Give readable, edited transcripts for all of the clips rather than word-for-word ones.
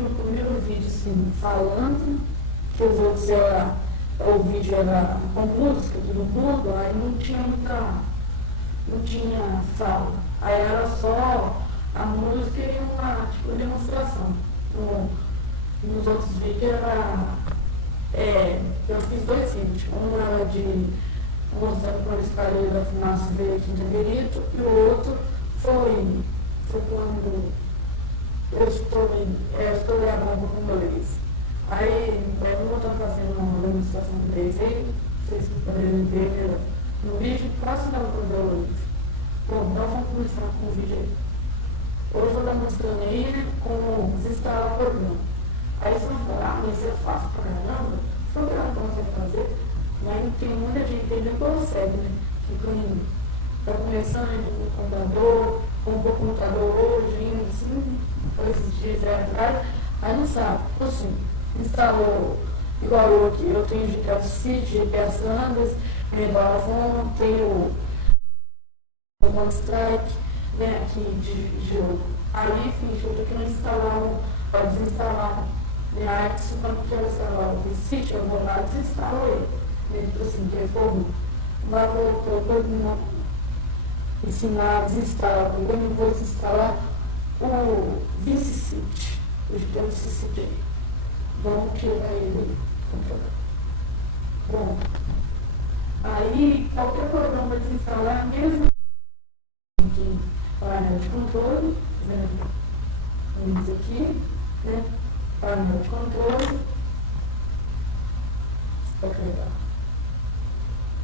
no primeiro vídeo, assim, falando, que os outros o vídeo era com música, tudo mundo, aí não tinha fala. Aí era só a música e uma tipo, demonstração. Nos outros vídeos eu fiz dois vídeos. Um era de mostrando como eles escalei da fumaça veio aqui em Jaguarito, e o outro foi quando eu estou gravando com eles. Aí eu vou estar fazendo uma demonstração de desenho, vocês poderem ver no vídeo, posso dar para eles. Bom, então vamos começar com o vídeo aí. Hoje eu vou estar mostrando aí como desinstalar o programa. Aí vocês vão falar, mas é fácil pra caramba, esse programa que você vai fazer, mas tem muita gente que não consegue, né? Está começando com o computador, comprou o computador hoje, assim, esses dias atrás, aí não sabe, assim, instalou, igual eu aqui, eu tenho GPS City, GPS Sanders, Medalazon, tenho o One-Strike, né, aqui de jogo. Aí, enfim, eu tenho que instalar, para desinstalar, né, aí, quando eu quero instalar o City, eu vou lá e desinstalo ele, dentro assim, que é fogo. Mas vou ensinar a desinstalar o programa e vou desinstalar o VCCity, o VCCity. Vamos tirar ele Bom, aí qualquer programa vai desinstalar, mesmo que painel de controle, né? Vamos aqui, né? Painel de controle, para carregar.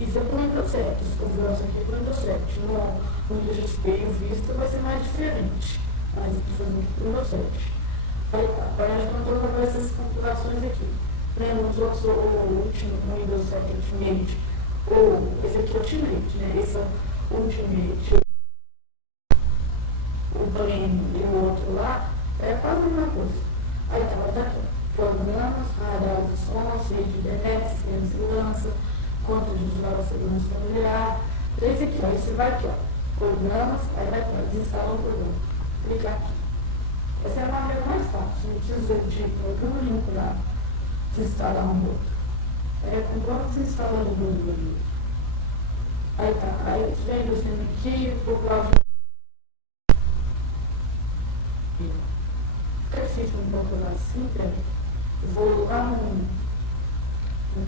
Isso é para o Windows 7, as configurações aqui é para o Windows 7. No Windows XP e o Vista vai ser mais diferente, mas aqui fazendo para o Windows 7. Aí tá, para a gente controlar essas configurações aqui. Nos outros, o último, no Windows 7 Ultimate, ou esse aqui é Ultimate, né? Esse é o Ultimate, o Pleno e o outro lá, é quase a mesma coisa. Aí tá, vai dar aqui, programas, radar de som, rede de internet, sistema de segurança, conta de usuário, segurança familiar, esse aqui, ó, aí você vai aqui, ó, programas, aí vai para desinstalar o programa. Clicar aqui. Essa é a maneira mais fácil, não precisa de programa nenhum para desinstalar um outro. Vamos desinstalar o outro. Aí tá, aí vem o sistema aqui, procurar fica difícil de controlar assim, eu vou lá no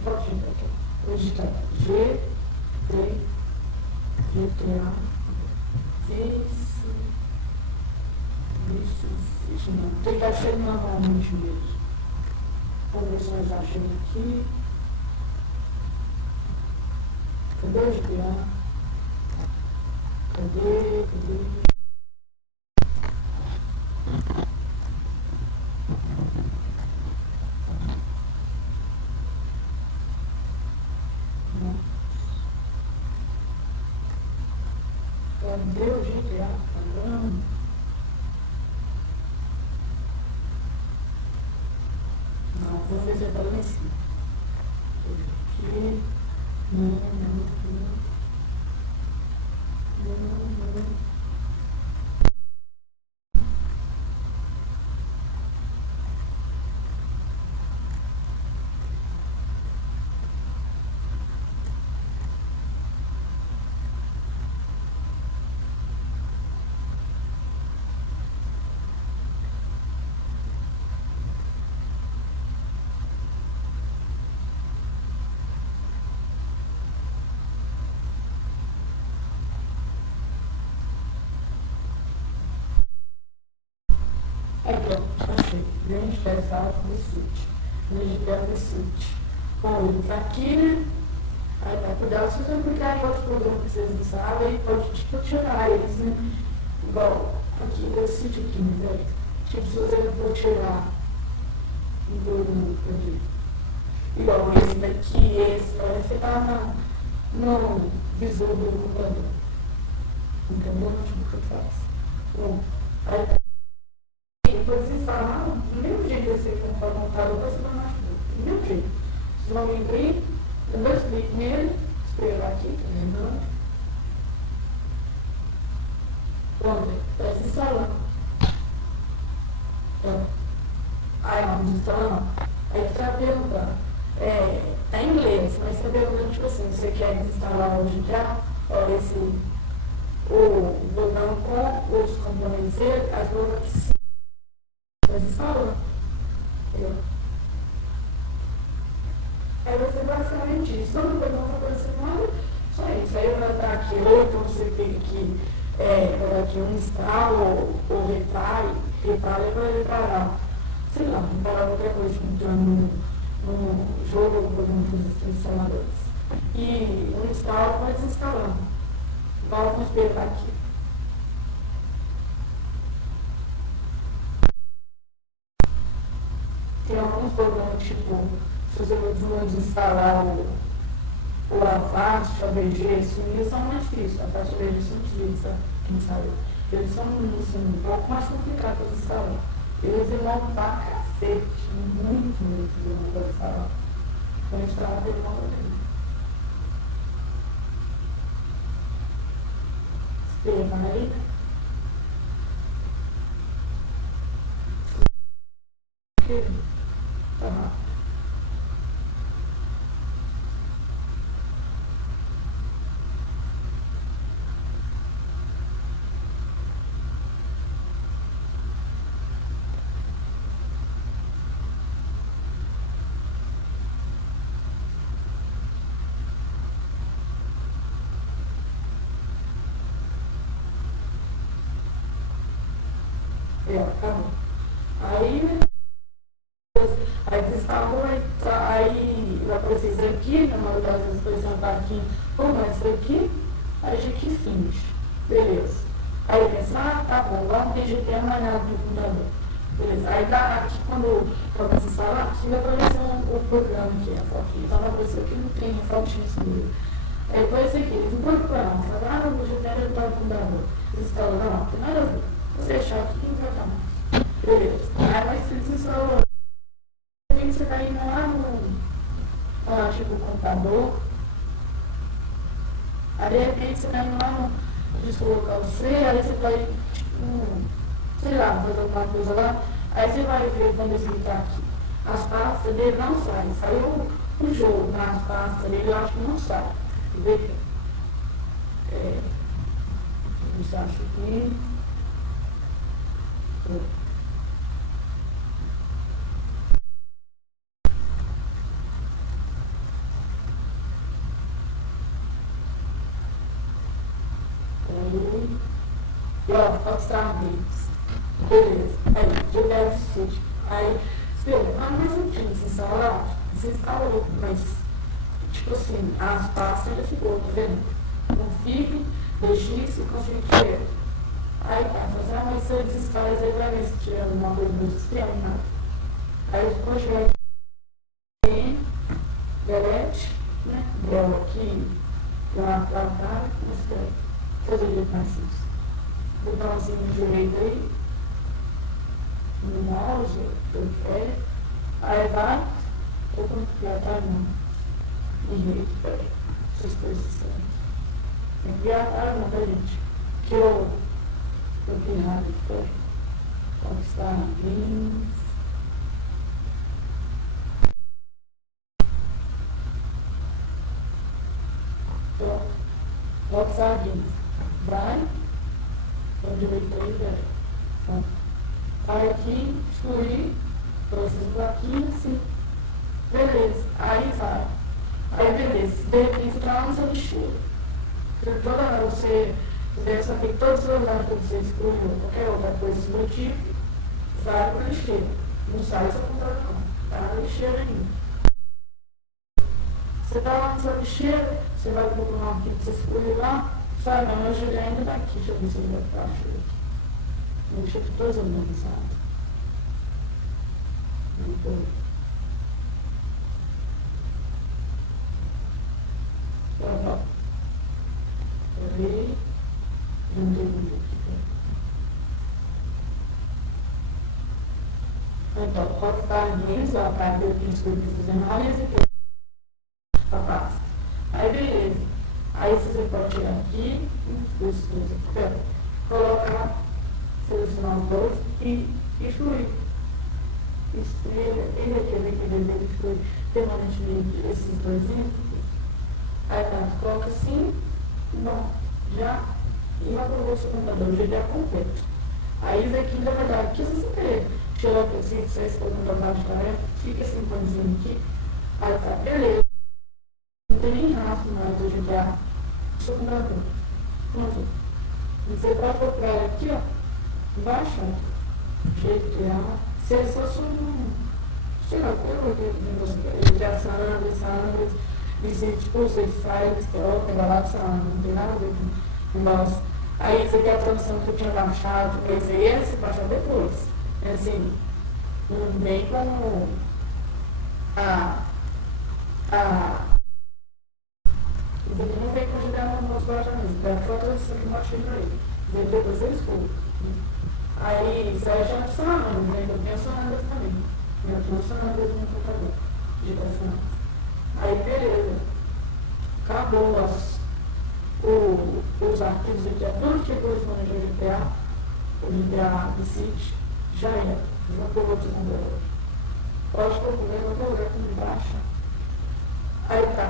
potinho aqui, vou digitar GTA, tem que achar normalmente mesmo. Vamos ver se nós achamos aqui. Cadê o GTA? Cadê? Cadê o GTA? Caramba! Não, vou ver se eu lá em cima. Aqui. Não. Aí pronto, achei. Grande pesado do sítio. Grande do sítio. Bom, ele tá aqui, né? Aí tá, cuidado se vocês aplicarem outros programas que vocês não sabem, aí pode tipo tirar eles, né? Igual aqui, esse sítio aqui, né? Tipo, se você não for tirar igual esse daqui, esse, vai afetar no visor do computador. Entendeu? Tipo, o que eu faço? Bom, aí tá. Depois instalar, do mesmo jeito que você comprar o computador, você vai mais do mesmo jeito. Vocês vão abrir, dois cliques nele, esperar aqui, tá lembrando? Pronto, está instalando. onde instalar. Aí você está perguntando, é em inglês, mas você está perguntando, tipo assim, você quer desinstalar hoje já o botão com os componentes dele, as coisas que sim, mas instala. Aí vai ser basicamente isso. Todo mundo vai fazer semana, só isso. Aí vai estar aqui 8, você tem que vai aqui um instalo ou repare e vai reparar, sei lá, reparar qualquer coisa entrando no jogo, por exemplo, dos instaladores. E o instalo vai desinstalar. Vamos esperar aqui. Tem alguns programas, tipo, se você for desinstalar o Avast, o AVG, eles são mais difíceis. A Avast e o AVG são difíceis, quem sabe. Eles são assim, um pouco mais complicados para instalar. Eles demoram pra cacete, muito demorado para instalar. Para instalar, demora muito. Espera aí. Tá rápido. Acabou. Aí desinstalou, aí vai aparecer isso aqui, na maioria das vezes vai sentar aqui, como é isso aqui, aí a gente finge. Beleza. Aí pensa, tá bom, lá não tem jeito de mais nada do computador. Beleza. Aí dá aqui, quando eu desinstalar, aqui vai aparecer o programa aqui, a fotinha. Então vai aparecer aqui, não tem a fotinha assim. Aí depois esse aqui, eles não põem para não, fala, não, o GTR não está no computador. Desinstala, não tem nada a ver. Vou deixar aqui, não vai dar mais. Beleza. Aí vai se desinstalar. Você está indo lá no tipo computador, aí de repente você está indo lá no deslocar você, aí você vai, tipo, sei lá, fazer alguma coisa lá, aí você vai ver quando ele está aqui. As pastas dele não saem, saiu o jogo nas pastas dele, eu acho que não sai. Vê que eu acho que e ó, Rockstar Games. Beleza. Aí, GTF City. Aí, espera, mais um dia você instala, você instalou, mas, tipo assim, as pastas ainda ficou, tá vendo? Config, DX e config direto. Aí tá, mas se eu desinstalar isso aí pra ver se tira alguma coisa do sistema, né? Aí os projetos delete, né? Dela aqui, lá, mostrei. Fazer de exercício. Botãozinho de direito aí, no mouse, eu quero. Aí vai, ou quando já tá no direito, peraí, essas coisas assim. Enviar, não, tá, gente? Que eu fiz nada, peraí. Conquistar games. Pronto. Conquistar games. Vai. Então, direito aí, velho. Aí aqui, excluir todas essas plaquinhas, assim. Beleza. Aí vai. Aí, beleza. De repente, tá lá no seu lixeiro. Toda hora você deve saber que todos os lugares que você excluiu qualquer outra coisa do tipo, vai para o lixeiro. Não sai seu computador, não. Tá no lixeiro ainda. Você tá lá no seu lixeiro, você vai procurar um que você excluiu lá. Sabe, mas meu jogo ainda tá aqui. Deixa eu ver se ele vai ficar achando aqui. Eu deixei todos organizados. Pronto. Peraí. Não tem muito aqui. Então, pode estar nisso, ó, para ver o que eles podem fazer mais e que tá fácil. Aí, beleza. Aí você pode tirar aqui, colocar, selecionar os dois e excluir. estrela, ele aquele que dele que foi permanentemente esses dois índices. Aí tá, coloca assim, bom, já inaugurou o seu computador, o GDA completo. Aí isso aqui, na verdade, que você quer tirar o PC, que você escolhe no trabalho de tarefa, fica esse iconezinho aqui, aí tá, beleza. Não tem nem rastro mais do GDA do seu computador. Pronto. Você pode procurar aqui, ó, embaixo, GTA, se ele só um, sei lá, GTA San Andreas, e tipo, os files, que é pegar lá do San Andreas, não tem nada a ver com nós. Aí esse aqui é a tradução que eu tinha baixado, esse baixar depois. É assim, não vem como isso aqui não vem com o GDA no nosso baixamento, foi a tradução que eu baixei pra ele. Depois eu escolho. Aí isso aí já é San Andreas, né? Eu tenho San Andreas também. Eu tenho San Andreas no computador, GDA San Andreas. Aí beleza, acabou os arquivos de GTA, tudo que corresponde ao GTA, o GTA Vice, já é, já pegou o computador. Pode procurar, eu vou olhar como baixa. Aí tá.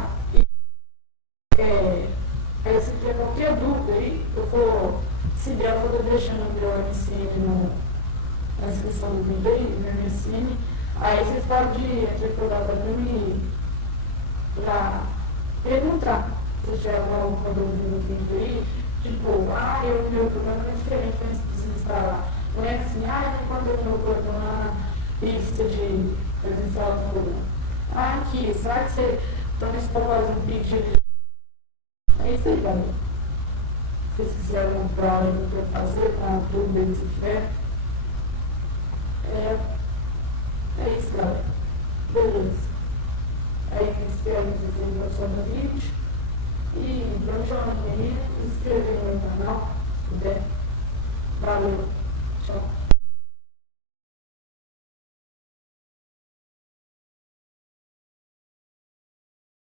Se tiver qualquer dúvida aí, eu vou, se der, eu vou deixando o meu MSN na descrição do vídeo aí, no MSN. Aí vocês podem entrar em contato comigo para perguntar se tiver alguma dúvida no vídeo aí, tipo, o meu programa é diferente, mas precisa instalar. Não é assim, quando eu meu programa lista de instalar o programa. Aqui, será que você também pode fazer um pedido? É isso aí, galera. Se vocês quiserem comprar o que eu fazer, com tudo se tiver. É isso, galera. Beleza. Aí espero que vocês tenham gostado do vídeo. E vamos chamar a menina, inscrever no meu canal, se puder. Valeu. Tchau.